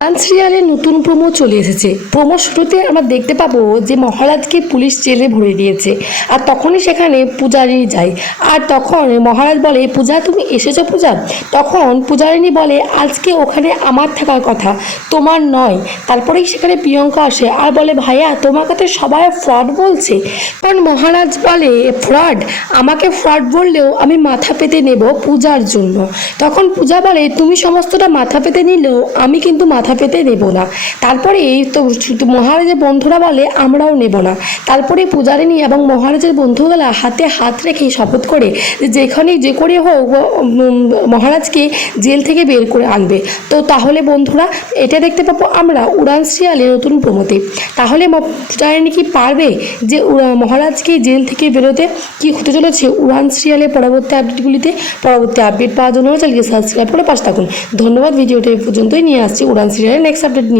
সিরিয়ালের নতুন প্রোমো চলে এসেছে। প্রোমো শুরুতে আমরা দেখতে পাবো যে মহারাজকে পুলিশ জেলে ভরে দিয়েছে। আর তখনই সেখানে পূজারিনী যায়। আর তখন মহারাজ বলে, পূজা, তুমি এসেছ পূজা? তখন পূজারিনী বলে, আজকে ওখানে আমার থাকার কথা। তোমার নয়। তারপরেই সেখানে প্রিয়ঙ্কা আসে আর বলে, ভাইয়া, তোমাকে তো সবাই ফ্রড বলছে। কারণ মহারাজ বলে ফ্রড আমাকে ফ্রড বললেও আমি মাথা পেতে নেব পূজার জন্য। তখন পূজা বলে, তুমি সমস্তটা মাথা পেতে নিলেও আমি কিন্তু মাথা পেতে নেব না। তারপরে এই তো মহারাজের বন্ধুরা বলে আমরাও নেব না। তারপরে পূজারিনী এবং মহারাজের বন্ধুগুলা হাতে হাত রেখে শপথ করে যেখানে যে করে হোক মহারাজকে জেল থেকে বের করে আনবে। তো তাহলে বন্ধুরা, এটা দেখতে পাবো আমরা উড়ান সিরিয়ালে নতুন প্রমোতে তাহলে পূজারিনী কি পারবে যে মহারাজকে জেল থেকে বেরোতে? কি হতে চলেছে উড়ান সিরিয়ালের পরবর্তী আপডেটগুলিতে? পরবর্তী আপডেট পাওয়ার জন্য চ্যানেলকে সাবস্ক্রাইব করে পাশে থাকুন। ধন্যবাদ, ভিডিওটা পর্যন্তই। নিয়ে আসছি উড়ান সিরিয়ালের নেক্সট আপডেট নিয়ে